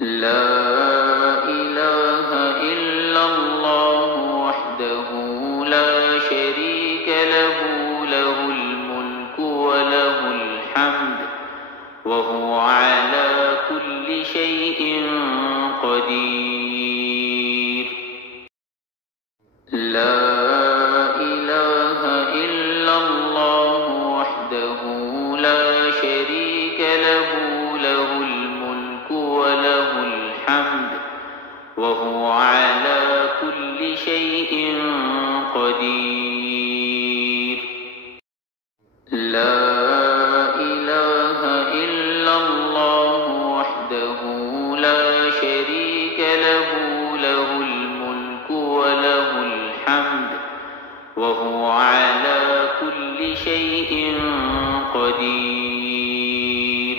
لا إله إلا الله وحده لا شريك له، له الملك وله الحمد وهو على كل شيء قدير. لا إله إلا الله وحده لا شريك له، له الملك وله الحمد وهو على كل شيء قدير. لا إله إلا الله وحده لا شريك له، له الملك وله الحمد وهو على كل شيء قدير.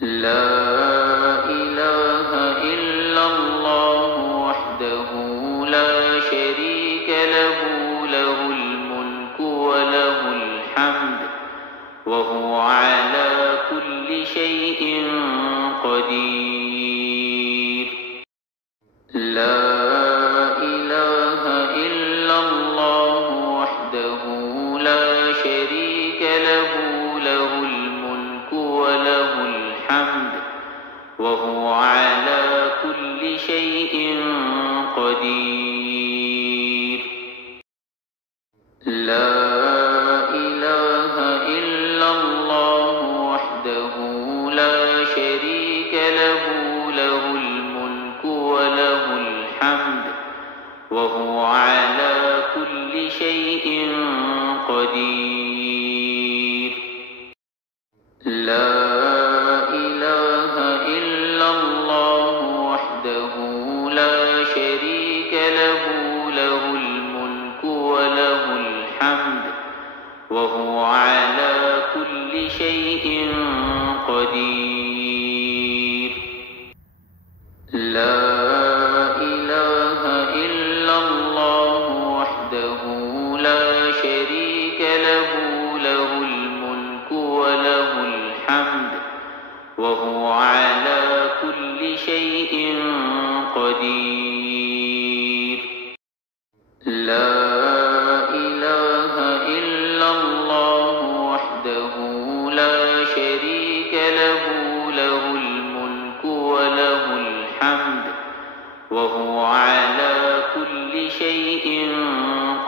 لا إله إلا الله وحده لا شريك له، له الملك وله الحمد وهو على كل شيء قدير. لا إله إلا الله وحده لا شريك له، له الملك وله الحمد وهو على كل شيء قدير. لا إله إلا الله وحده لا شريك له، له الملك وله الحمد وهو على كل شيء قدير. لا إله إلا الله وحده لا شريك له، له الملك وله الحمد وهو على كل شيء قدير. لا إله إلا الله وحده لا شريك له، له الملك وله الحمد وهو على كل شيء قدير. لا إله إلا الله وحده لا شريك له، له الملك وله الحمد وهو على كل شيء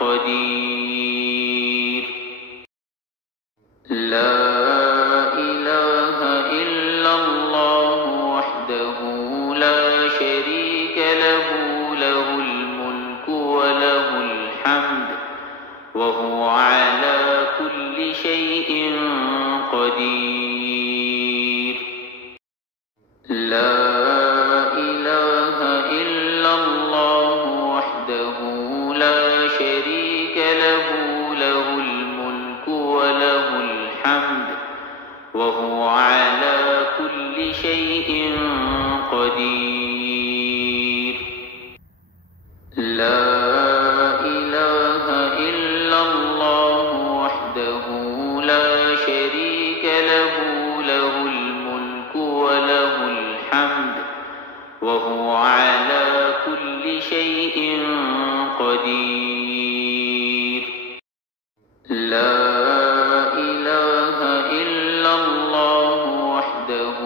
قدير. لا إله إلا الله وحده لا شريك له، له الملك وله الحمد وهو على كل شيء قدير. لا إله إلا الله وحده لا شريك له، له الملك وله الحمد وهو على كل شيء قدير. لا إله إلا الله وحده لا شريك له، له الملك وله الحمد وهو على كل شيء قدير. لا إله إلا الله وحده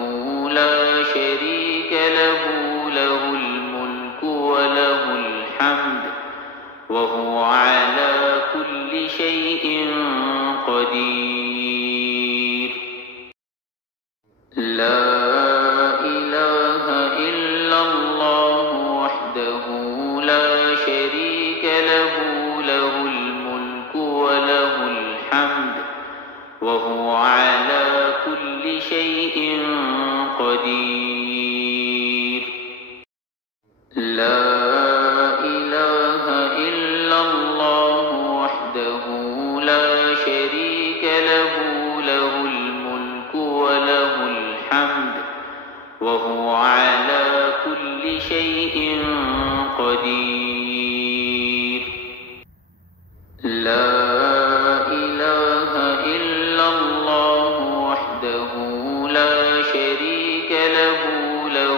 لا شريك له، له الملك وله الحمد وهو على كل شيء قدير. لا إله إلا الله وحده لا شريك له، له الملك وله الحمد وهو على كل شيء قدير. لا إله إلا الله وحده لا شريك له، له الملك وله الحمد وهو على كل شيء قدير. لا إله إلا الله وحده لا شريك له، له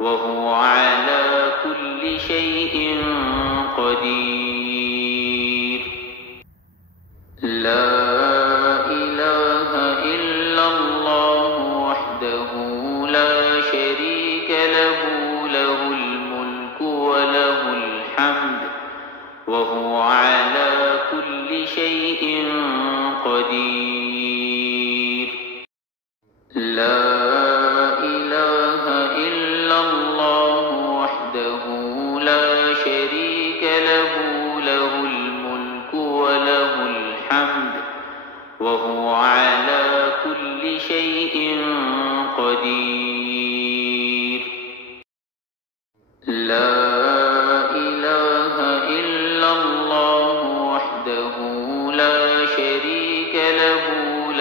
وهو على كل شيء قدير. لا إله إلا الله وحده لا شريك له، له الملك وله الحمد وهو على كل شيء قدير. لا إله إلا الله وحده لا شريك له، له الملك وله الحمد وهو على كل شيء قدير. لا إله إلا الله وحده لا شريك له،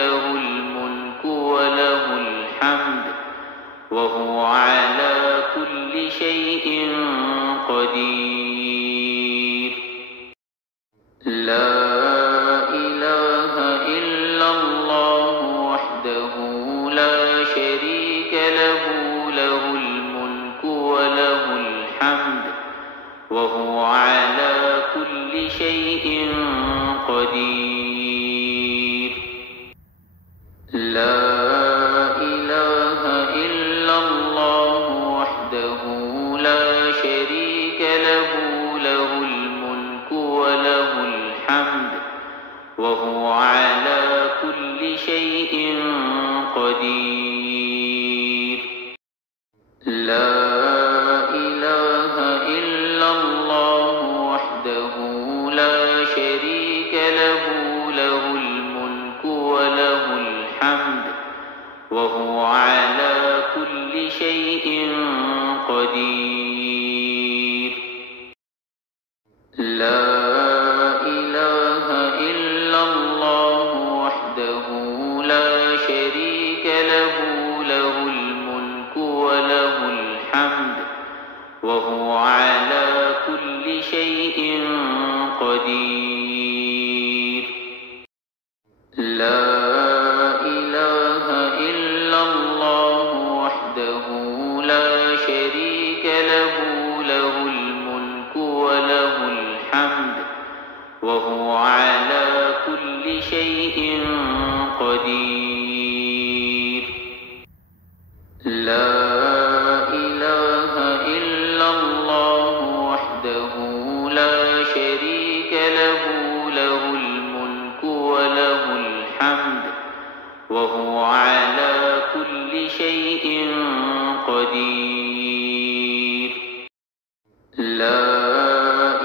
له الملك وله الحمد وهو على كل شيء قدير. لا إله إلا الله وحده لا شريك له، له الملك وله الحمد وهو على كل شيء قدير. لا إله إلا الله وحده لا شريك له، له الملك وله الحمد وهو على كل شيء قدير. لا إله إلا الله وحده لا شريك له، له الملك وله الحمد وهو على كل شيء قدير. لا إله إلا الله وحده لا شريك له، له الملك وله الحمد وهو على كل شيء قدير. لا إله إلا الله وحده لا شريك له، له الملك وله الحمد وهو على كل شيء قدير. لا إله إلا الله وحده لا شريك له، له الملك وله الحمد وهو على كل شيء قدير. لا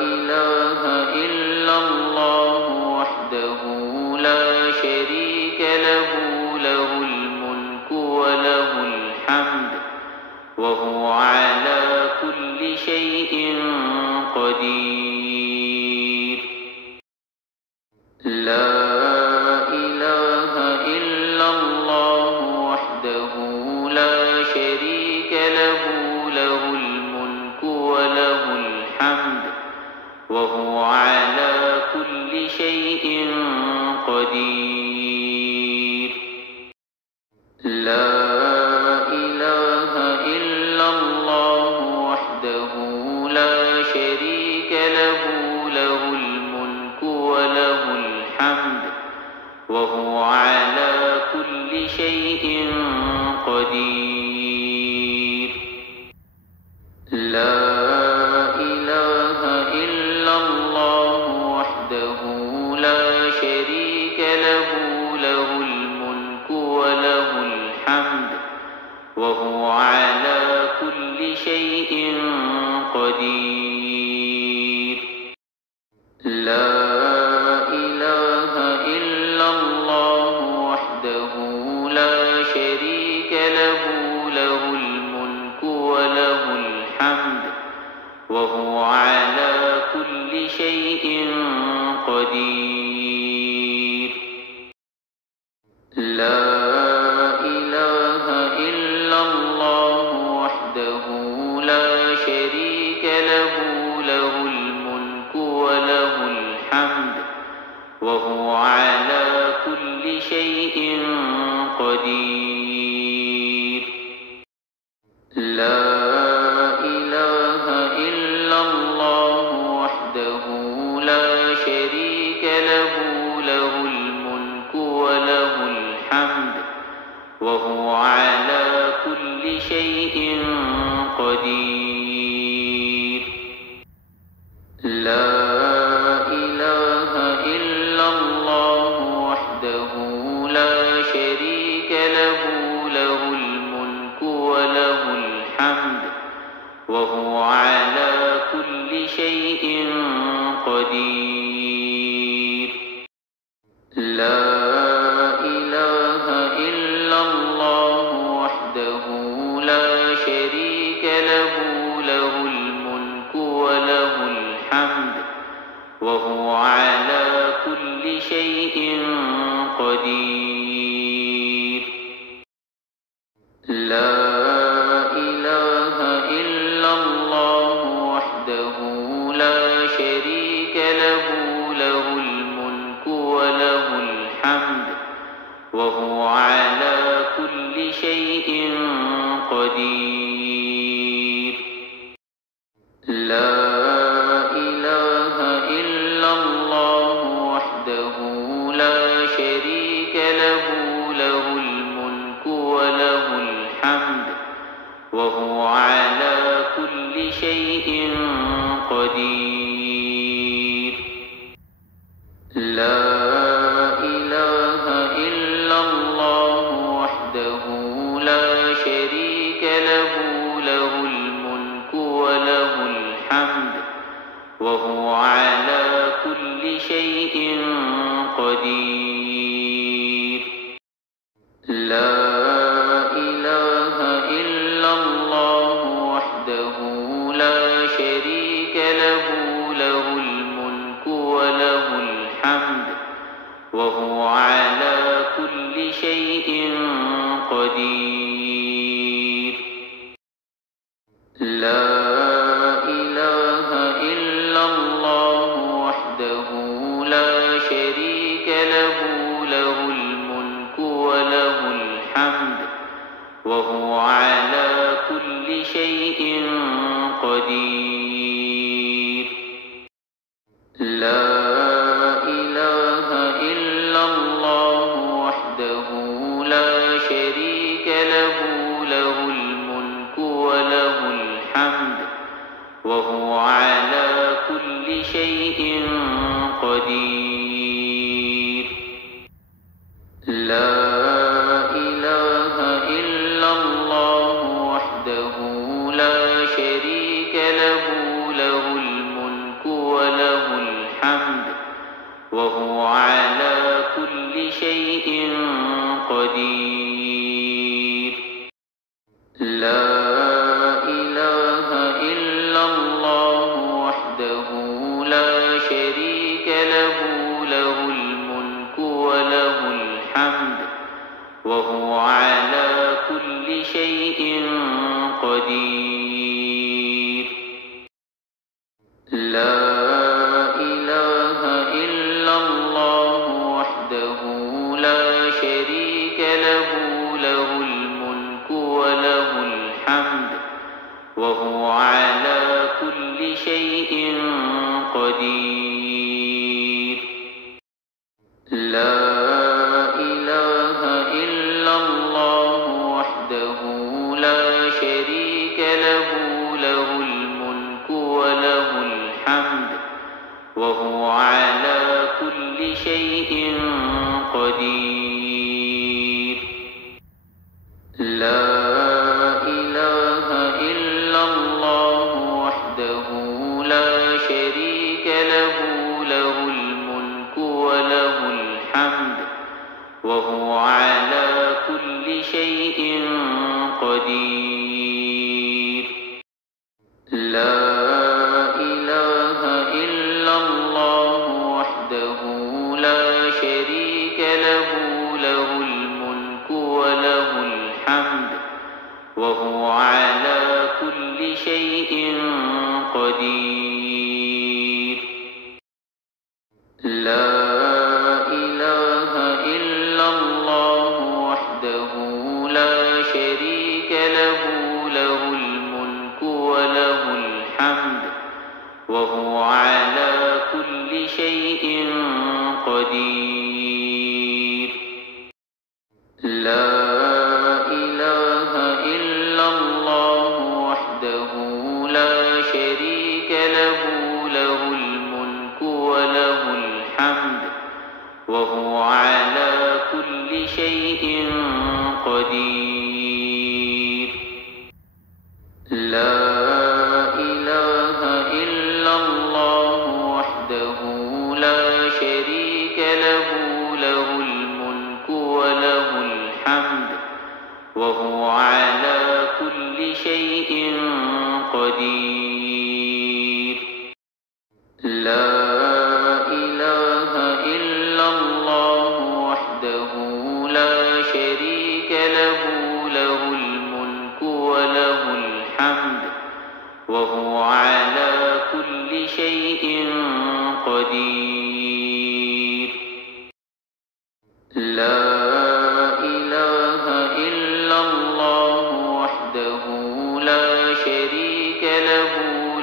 إله إلا الله وحده لا شريك له، له الملك وله الحمد وهو على كل شيء قدير. لا إله إلا الله وحده لا شريك له، له الملك وله الحمد وهو على كل شيء قدير. لا إله إلا الله وحده لا شريك له، له الملك وله الحمد وهو على كل شيء قدير. لا إله إلا الله وحده لا شريك له، له الملك وله الحمد وهو على كل شيء قدير. لا إله إلا الله وحده لا شريك له، له الملك وله الحمد وهو على كل شيء قدير. لا إله إلا الله وحده لا شريك له، له الملك وله الحمد وهو على كل شيء قدير. لا وهو على كل شيء قدير. لا إله إلا الله وحده لا شريك له، له الملك وله الحمد وهو على كل شيء قدير. لا إله إلا الله وحده لا شريك له، له الملك وله الحمد وهو على كل شيء قدير. لا إله إلا الله وحده لا شريك له، له الملك وله الحمد وهو على كل شيء قدير. لا إله إلا الله وحده لا شريك له، له الملك وله الحمد وهو على كل شيء قدير. لا إله إلا الله وحده لا شريك له، له الملك وله الحمد وهو على كل شيء قدير. لا إله إلا الله وحده لا شريك له، له الملك وله الحمد وهو على كل شيء قدير. لا إله إلا الله وحده لا شريك له، له الملك وله الحمد وهو على كل شيء قدير. لا إله إلا الله وحده لا شريك له، له الملك وله الحمد وهو على كل شيء قدير. لا إله إلا الله وحده لا شريك له، له الملك وله الحمد وهو على كل شيء قدير. لا إله إلا الله وحده لا شريك له، له الملك وله الحمد وهو على كل شيء قدير. لا إله إلا الله وحده لا شريك له، له الملك وله الحمد وهو على كل شيء قدير. لا إله إلا الله وحده لا شريك له، له الملك وله الحمد وهو على كل شيء قدير. لا إله إلا الله وحده لا شريك له، له الملك وله الحمد وهو على كل شيء قدير. لا إله إلا الله وحده لا شريك له، له الملك وله الحمد وهو على كل شيء قدير. لا إله إلا الله وحده لا شريك له، له الملك وله الحمد وهو على كل شيء قدير. لا على كل شيء قدير. لا إله إلا الله وحده لا شريك له، له الملك وله الحمد وهو على كل شيء قدير. لا إله إلا الله وحده لا شريك له،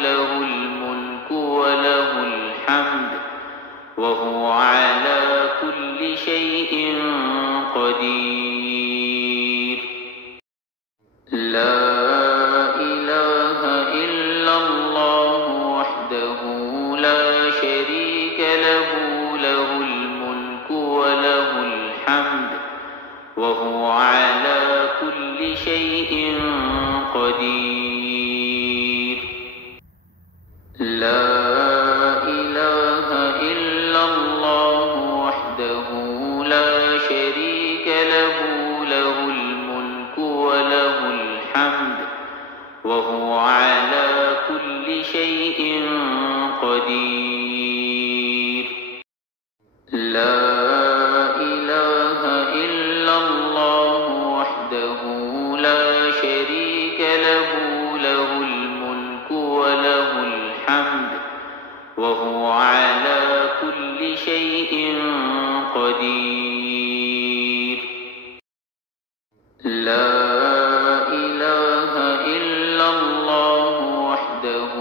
له الملك وله الحمد وهو على كل شيء قدير. لا إله إلا الله وحده لا شريك له، له الملك وله الحمد وهو على كل شيء قدير. لا إله إلا الله وحده لا شريك له، له الملك وله الحمد وهو على كل شيء قدير. لا إله إلا الله وحده لا شريك له، له الملك وله الحمد وهو على كل شيء قدير. لا إله إلا الله وحده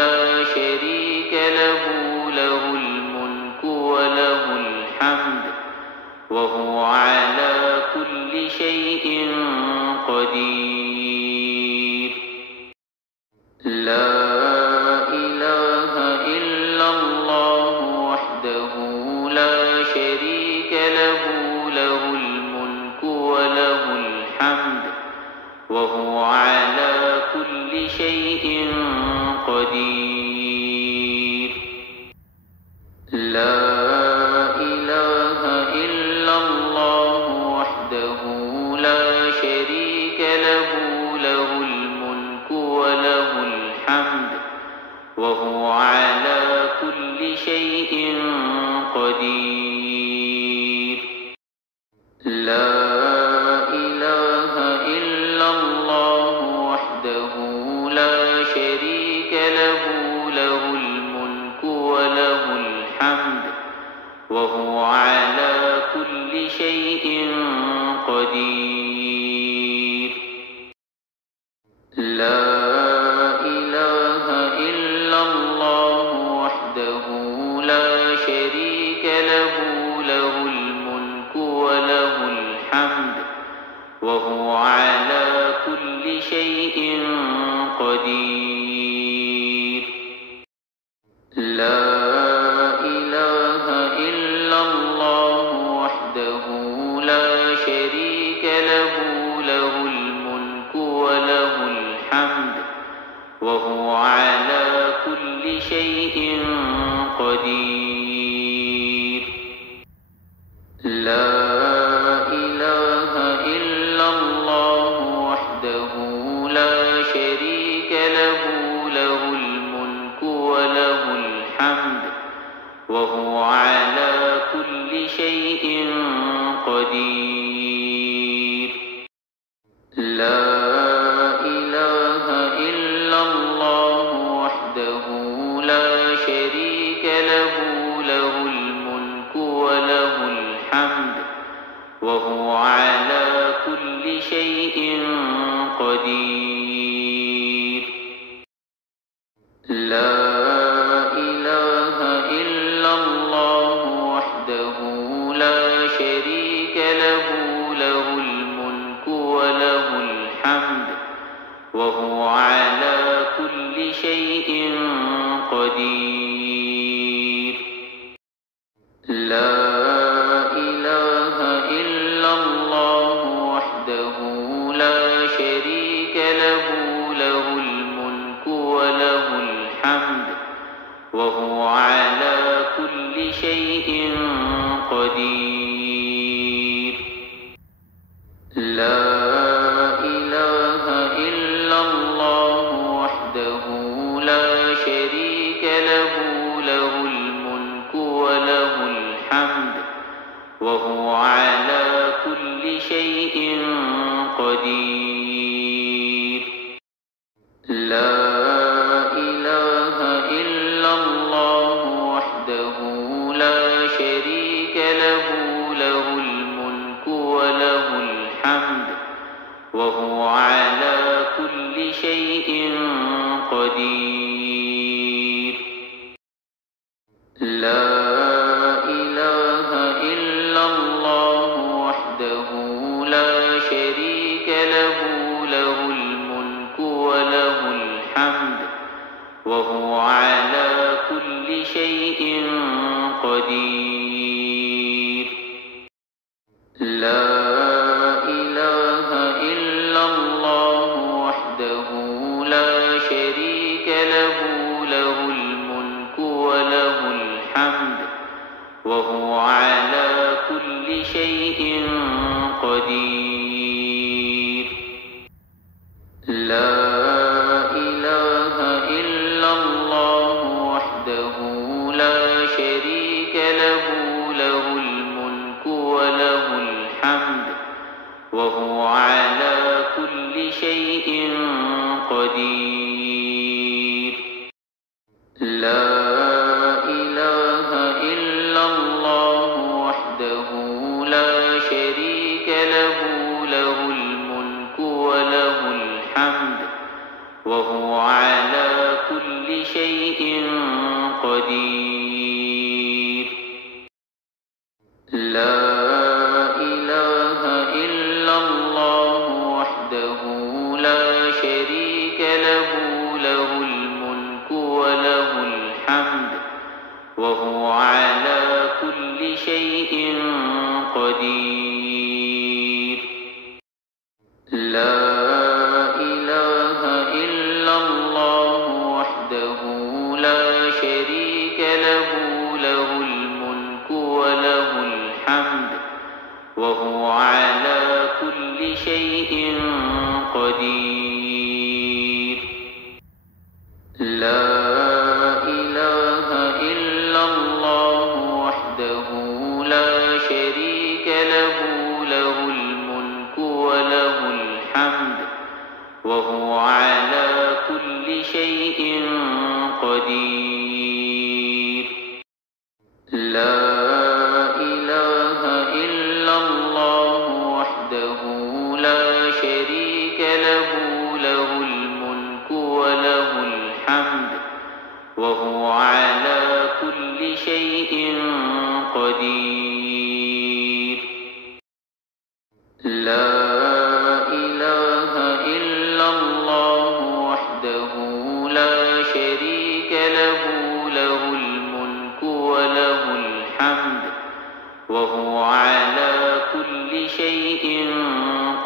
لا شريك له، له الملك وله الحمد وهو على كل شيء قدير. لا إله إلا الله وحده لا شريك له، له الملك وله الحمد وهو على كل شيء قدير. لا إله إلا الله وحده لا شريك له، له الملك وله الحمد وهو على كل شيء قدير. لا إله إلا الله وحده لا شريك له، له الملك وله الحمد وهو على كل شيء قدير. لا إله إلا الله وحده لا شريك له، له الملك وله الحمد وهو على كل شيء قدير. لا إله إلا الله وحده لا شريك له، له الملك وله الحمد وهو على كل شيء قدير. لا إله إلا الله وحده لا شريك له، له الملك وله الحمد وهو على كل شيء قدير. لا إله إلا الله وحده لا شريك له، له الملك وله الحمد وهو على كل شيء قدير. لا إله إلا الله وحده لا شريك له، له الملك وله الحمد وهو على كل شيء قدير. لا إله إلا الله وحده لا شريك له، له الملك وله الحمد وهو على كل شيء قدير. لا إله وهو على كل شيء قدير. لا إله إلا الله وحده لا شريك له، له الملك وله الحمد وهو على كل شيء قدير. لا إله إلا الله وحده لا شريك له، له الملك وله الحمد وهو على كل شيء قدير. لا إله إلا الله وحده لا شريك له، له الملك وله الحمد وهو على كل شيء قدير. لا إله إلا الله وحده لا شريك له، له الملك وله الحمد وهو على كل شيء قدير. لا إله إلا الله وحده لا شريك له، له الملك وله الحمد وهو على كل شيء قدير. لا إله إلا الله وحده لا شريك له، له الملك وله الحمد وهو على كل شيء قدير. لا إله إلا الله وحده لا شريك له، له الملك وله الحمد وهو على كل شيء قدير. لا إله إلا الله وحده لا شريك له، له الملك وله الحمد وهو على كل شيء قدير. لا إله إلا الله وحده لا شريك له، له الملك وله الحمد وهو على كل شيء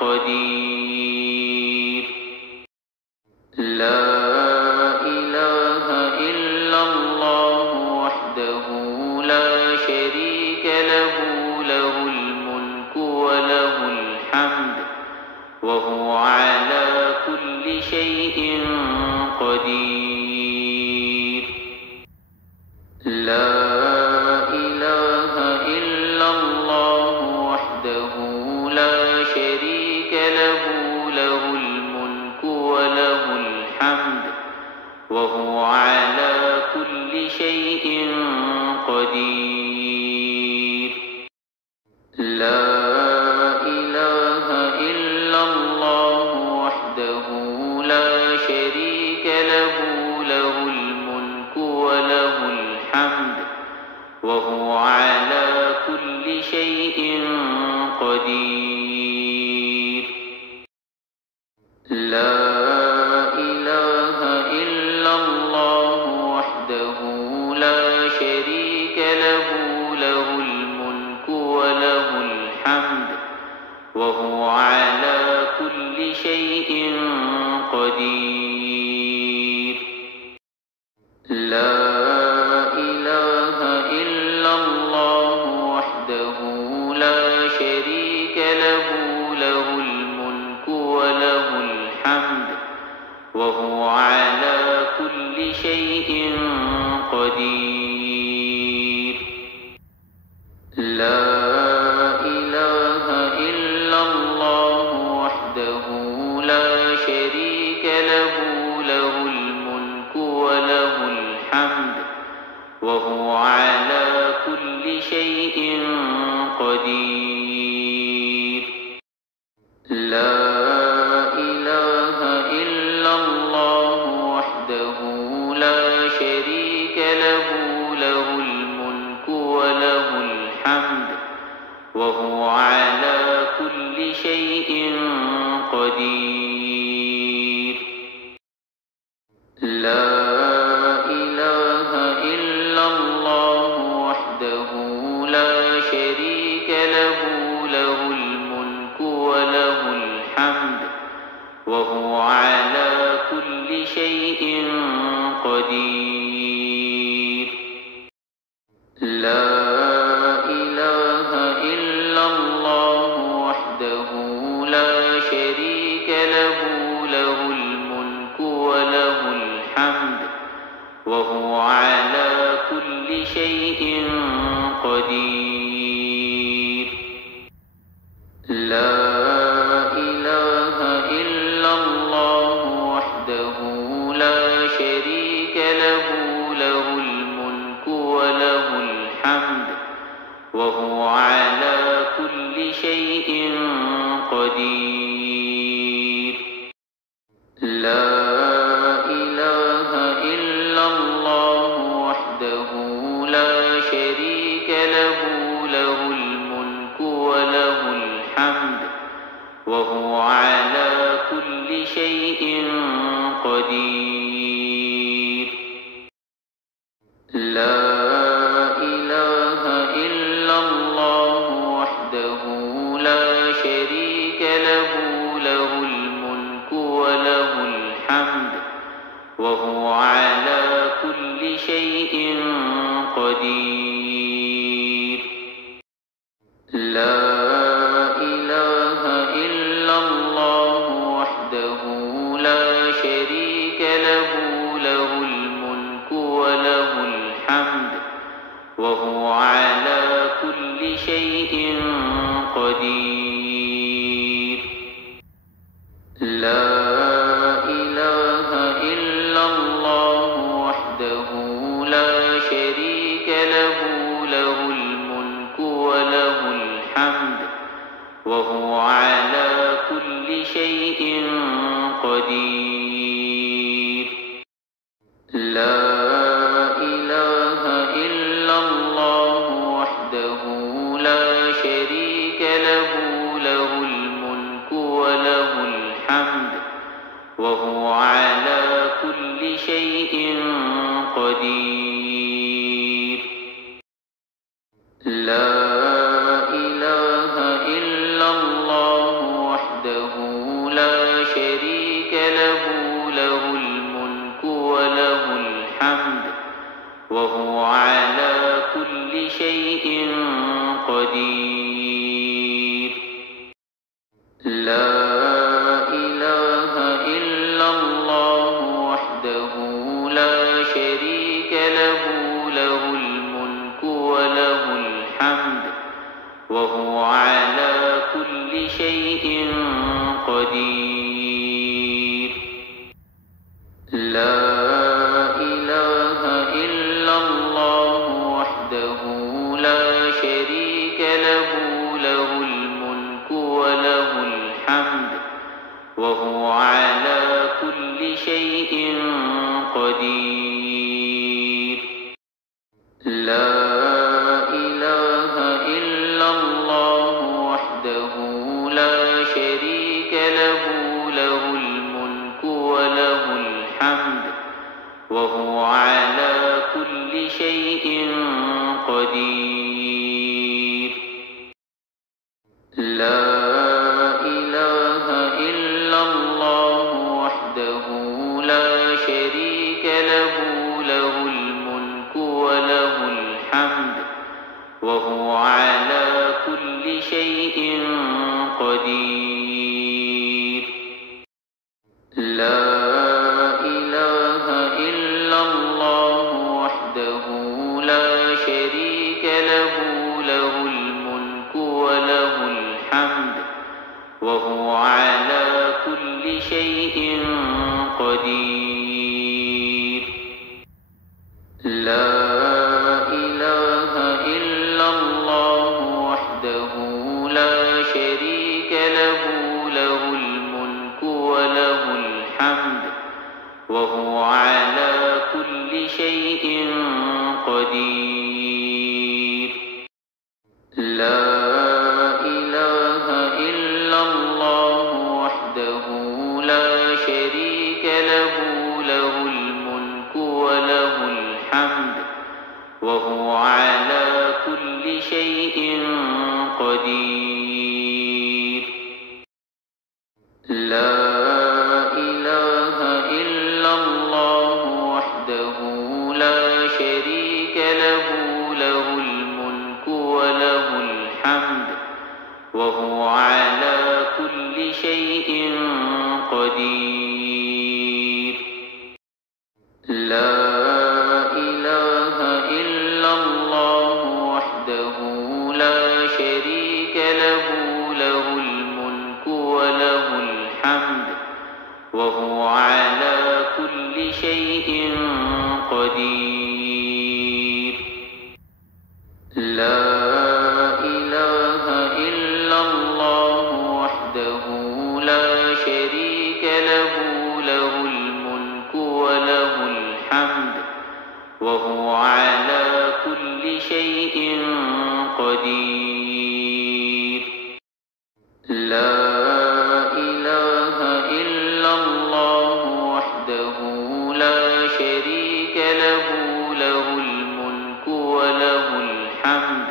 قدير. لا إله إلا الله وحده لا شريك له، له الملك وله الحمد وهو على كل شيء قدير. لا إله إلا الله وحده لا شريك له، له الملك وله الحمد وهو على كل شيء قدير. لا إله إلا الله وحده لا شريك له، له الملك وله الحمد وهو على كل شيء قدير. لا إله إلا الله وحده لا شريك له، له الملك وله الحمد وهو على كل شيء قدير. لا إله إلا الله وحده لا شريك له، له الملك وله الحمد وهو على كل شيء قدير. لا إله إلا الله وحده لا شريك له، له الملك وله الحمد وهو على كل شيء قدير. لا وهو على كل شيء قدير. لا إله إلا الله وحده لا شريك له، له الملك وله الحمد وهو على كل شيء قدير. لا إله إلا الله وحده لا شريك له، له الملك وله الحمد وهو على كل شيء قدير. لا إله إلا الله وحده لا شريك له، له الملك وله الحمد وهو على كل شيء قدير. لا إله إلا الله وحده لا شريك له، له الملك وله الحمد وهو على كل شيء قدير. لا إله إلا الله وحده لا شريك له، له الملك وله الحمد وهو على كل شيء قدير. لا إله إلا الله وحده لا شريك له، له الملك وله الحمد وهو على كل شيء قدير. لا إله إلا الله وحده لا شريك له، له الملك وله الحمد وهو على كل شيء قدير. لا إله إلا الله وحده لا شريك له، له الملك وله الحمد وهو على كل شيء قدير. لا إله إلا الله وحده لا شريك له، له الملك وله الحمد وهو على كل شيء قدير. لا إله إلا الله وحده لا شريك له، له الملك وله الحمد وهو على كل شيء قدير. لا إله إلا الله وحده لا شريك له، له الملك وله الحمد وهو على كل شيء قدير. لا إله إلا الله وحده لا شريك له، له الملك وله الحمد وهو على كل شيء قدير. لا إله إلا الله وحده لا شريك له، له الملك وله الحمد وهو على كل شيء قدير. لا إله إلا الله وحده لا شريك له، له الملك وله الحمد وهو على كل شيء قدير. لا إله إلا الله وحده لا شريك له، له الملك وله الحمد وهو على كل شيء قدير. لا وهو على كل شيء قدير. لا إله إلا الله وحده لا شريك له، له الملك وله الحمد وهو على كل شيء قدير. لا إله إلا الله وحده لا شريك له، له الملك وله الحمد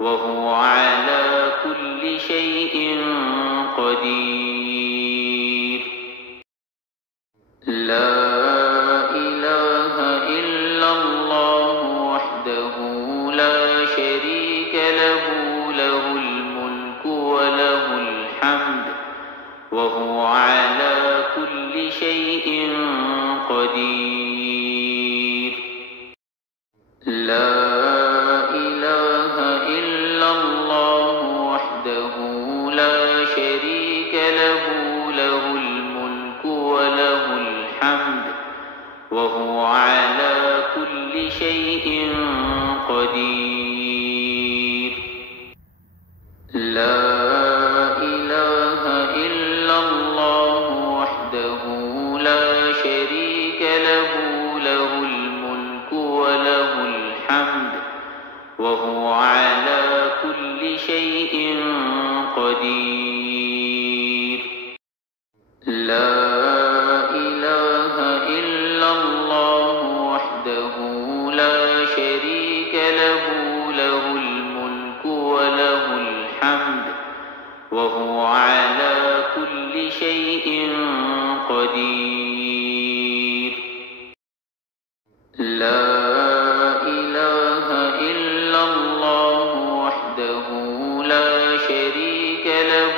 وهو على كل شيء قدير. لا إله إلا الله وحده لا شريك له، له الملك وله الحمد وهو على كل شيء قدير. لا إله إلا الله وحده لا شريك له، له الملك وله الحمد وهو على كل شيء قدير. لا إله إلا الله وحده لا شريك له، له الملك وله الحمد وهو على كل شيء قدير. لا إله إلا الله وحده لا شريك له، له الملك وله الحمد وهو على كل شيء قدير. لا إله إلا الله وحده لا شريك له،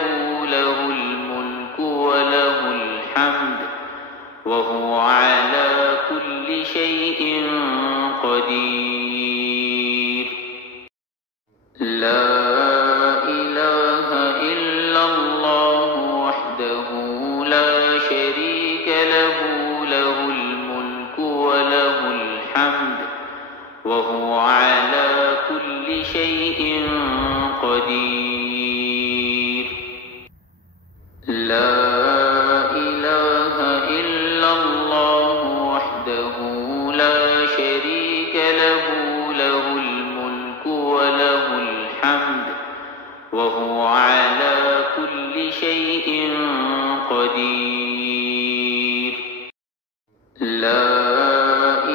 له الملك وله الحمد وهو على كل شيء قدير. لا إله إلا الله وحده لا شريك له، له الملك وله الحمد وهو على كل شيء قدير. لا إله إلا الله وحده لا شريك له، له الملك وله الحمد وهو على كل شيء قدير. لا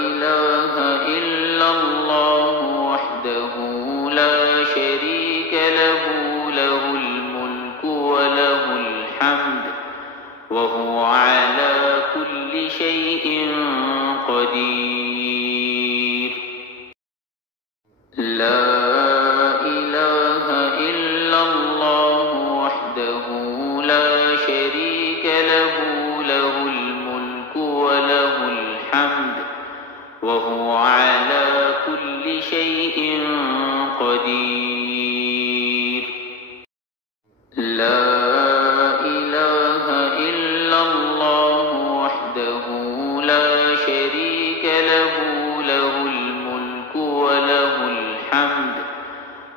إله إلا الله وحده لا شريك له، له الملك وله الحمد وهو على كل شيء قدير. لا إله إلا الله وحده لا شريك له، له الملك وله الحمد وهو على كل شيء قدير. لا إله إلا الله وحده لا شريك له، له الملك وله الحمد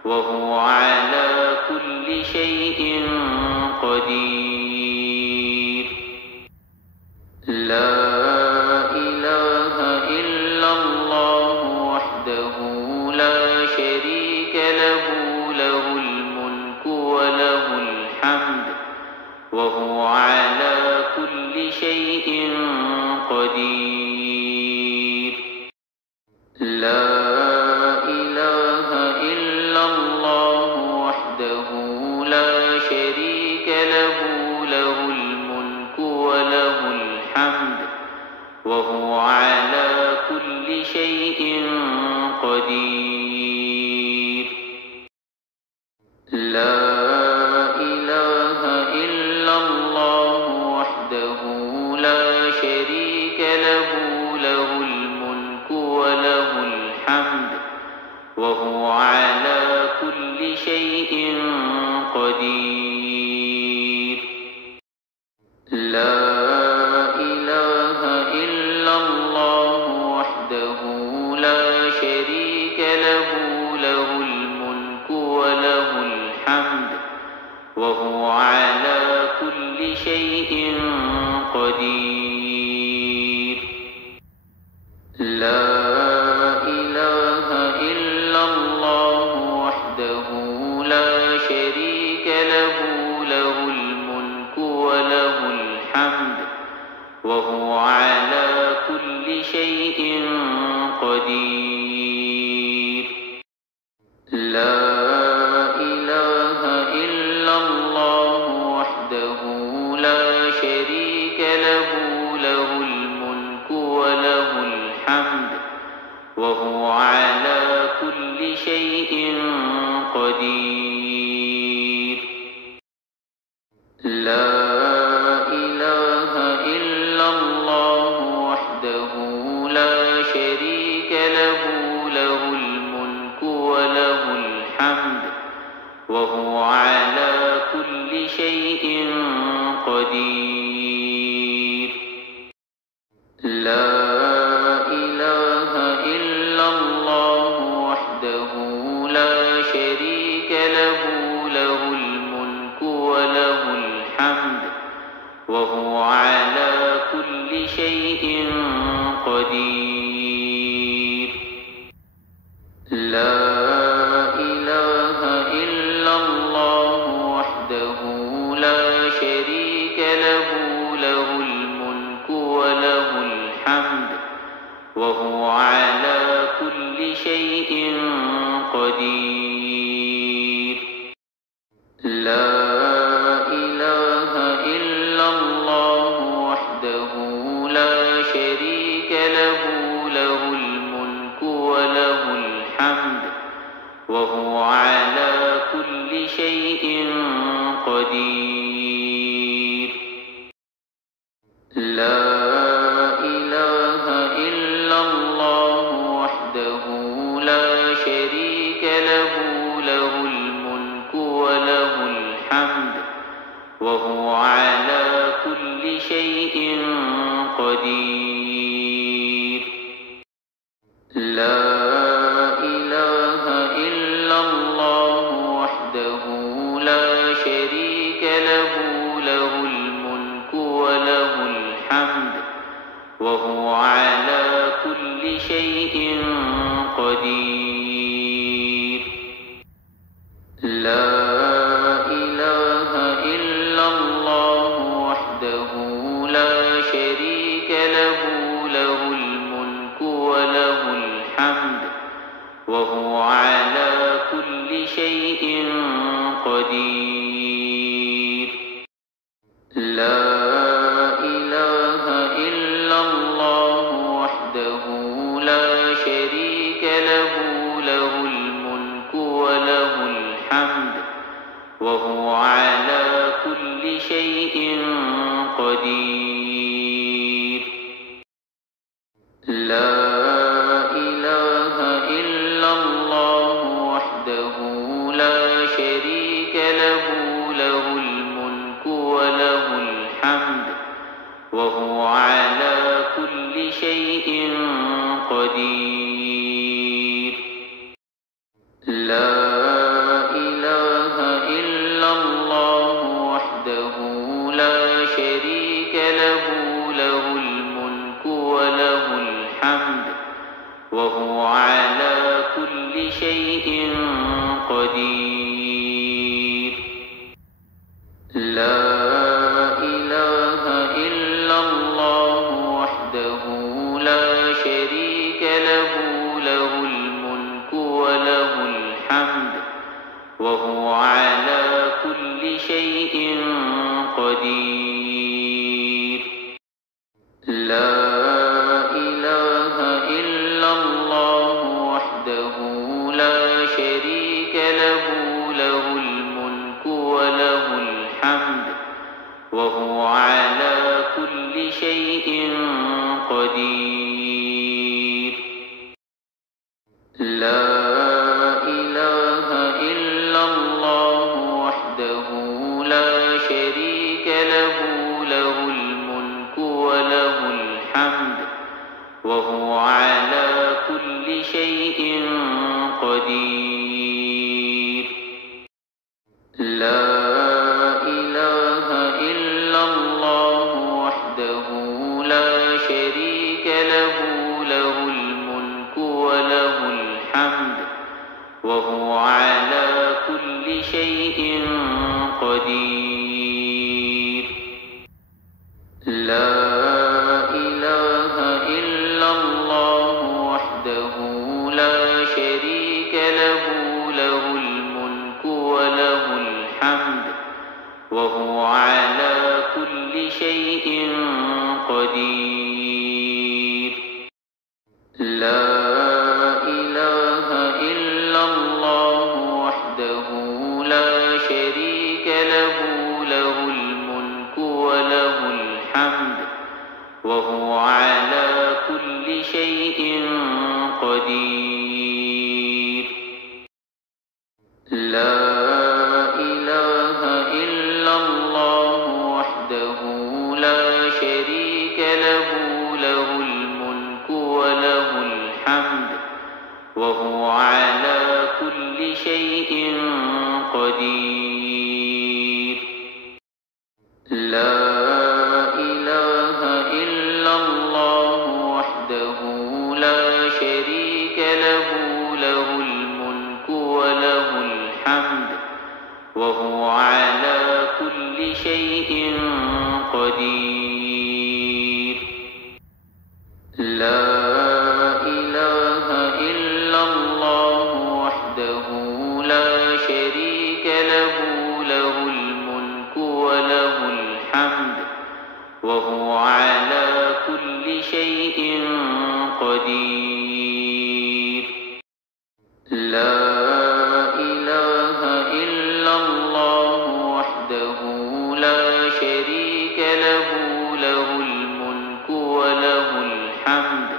وهو على كل شيء قدير. لا إله إلا الله وحده لا شريك له، له الملك وله الحمد وهو على كل شيء قدير. لا إله إلا الله وحده لا شريك له، له الملك وله الحمد وهو على كل شيء قدير. لا إله إلا الله وحده لا شريك له، له الملك وله الحمد وهو على كل شيء قدير. لا قدير. لا إله إلا الله وحده لا شريك له، له الملك وله الحمد وهو على كل شيء قدير. لا إله إلا الله وحده لا شريك له، له الملك وله الحمد وهو على كل شيء قدير. لا إله إلا الله وحده لا شريك له، له الملك وله الحمد وهو على كل شيء قدير. لا إله إلا الله وحده لا شريك له، له الملك وله الحمد وهو على كل شيء قدير. لا إله إلا الله وحده لا شريك له، له الملك وله الحمد وهو على كل شيء قدير. لا إله إلا الله وحده لا شريك له، له الملك وله الحمد وهو على كل شيء قدير. لا إله إلا الله وحده لا شريك له، له الملك وله الحمد وهو على كل شيء قدير. لا إله إلا الله وحده لا شريك له، له الملك وله الحمد وهو على كل شيء قدير. لا إله إلا الله وحده لا شريك له، له الملك وله الحمد وهو على كل شيء قدير. لا إله إلا الله وحده لا شريك له، له الملك وله الحمد وهو على كل شيء قدير. لا إله إلا الله وحده لا شريك له، له الملك وله الحمد وهو على كل شيء قدير. لا إله إلا الله وحده لا شريك له، له الملك وله الحمد وهو على كل شيء قدير. لا إله إلا الله وحده لا شريك له، له الملك وله الحمد وهو على كل شيء قدير. لا إله إلا الله وحده لا شريك له، له الملك وله الحمد وهو على كل شيء قدير. لا إله إلا الله وحده لا شريك له، له الملك وله الحمد وهو على كل شيء قدير. لا إله إلا الله وحده قدير. لا إله إلا الله وحده لا شريك له، له الملك وله الحمد وهو على كل شيء قدير. لا إله إلا الله وحده لا شريك له، له الملك وله الحمد وهو على كل شيء قدير. لا إله إلا الله وحده لا شريك له، له الملك وله الحمد وهو على كل شيء قدير. لا إله إلا الله وحده لا شريك له، له الملك وله الحمد وهو على كل شيء قدير. لا إله إلا الله وحده لا شريك له، له الملك وله الحمد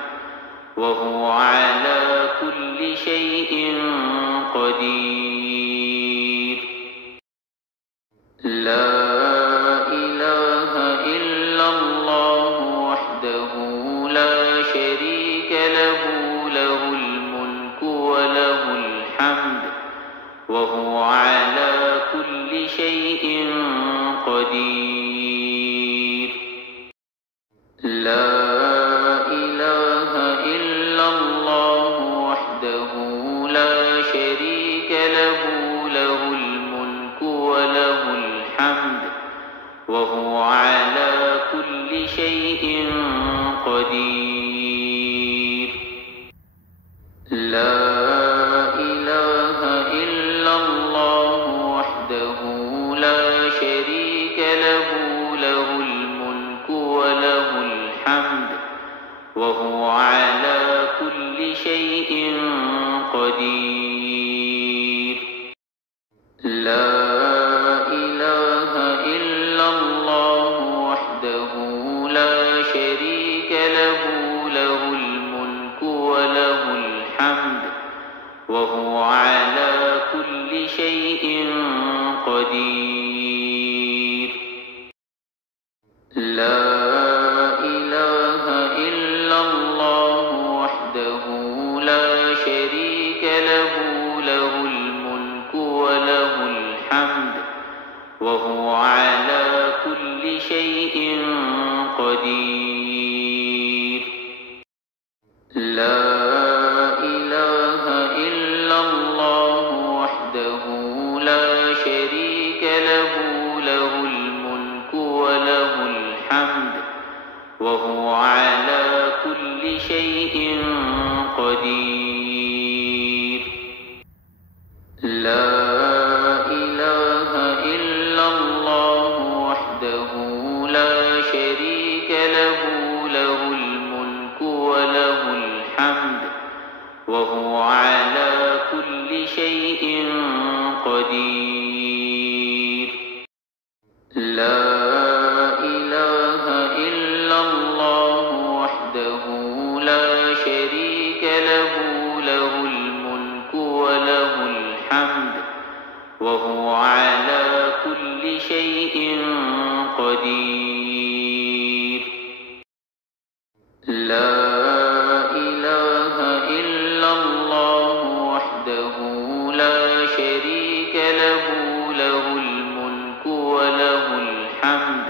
وهو على كل شيء قدير. لا إله إلا الله وحده لا شريك له، له الملك وله الحمد وهو على كل شيء قدير. لا إله إلا الله وحده لا شريك له، له الملك وله الحمد وهو على كل شيء قدير. لا إله إلا الله وحده لا شريك له، له الملك وله الحمد وهو على كل شيء قدير. لا إله إلا الله وحده لا شريك له، له الملك وله الحمد وهو على كل شيء قدير. لا إله إلا الله وحده لا شريك له، له الملك وله الحمد وهو على كل شيء قدير. لا إله إلا الله وحده لا شريك له، له الملك وله الحمد وهو على كل شيء قدير. لا إله إلا الله وحده لا شريك له، له الملك وله الحمد وهو على كل شيء قدير. لا إله إلا الله وحده لا شريك له، له الملك وله الحمد وهو على كل شيء قدير. لا إله إلا الله وحده لا شريك له، له الملك وله الحمد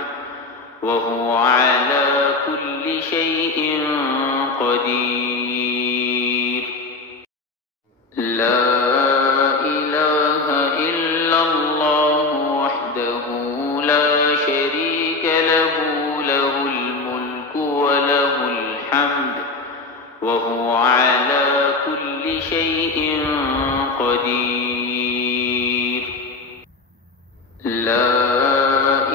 وهو على كل شيء قدير. لا إله إلا الله وحده لا شريك له، له الملك وله الحمد وهو على كل شيء قدير. لا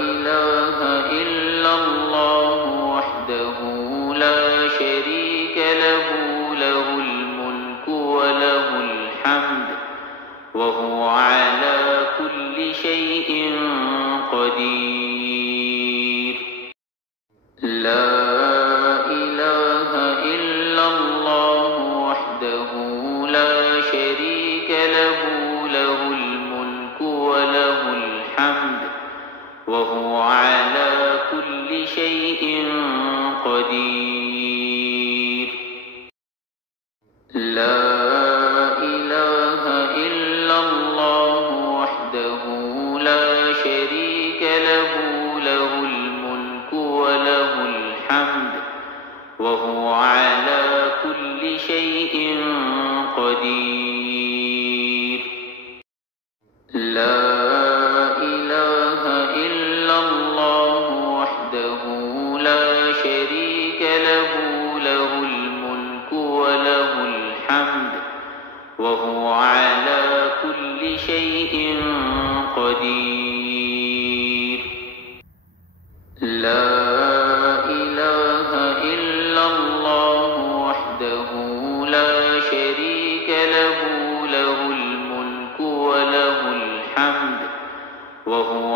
إله إلا الله وحده لا إله إلا الله وحده لا شريك له له الملك وله الحمد وهو على كل شيء قدير. لا إله إلا الله وحده لا شريك له له الملك وله الحمد وهو على كل شيء قدير. لا إله إلا الله وحده لا شريك له له الملك وله الحمد وهو على كل شيء قدير. لا إله إلا الله وحده لا شريك له له الملك وله الحمد وهو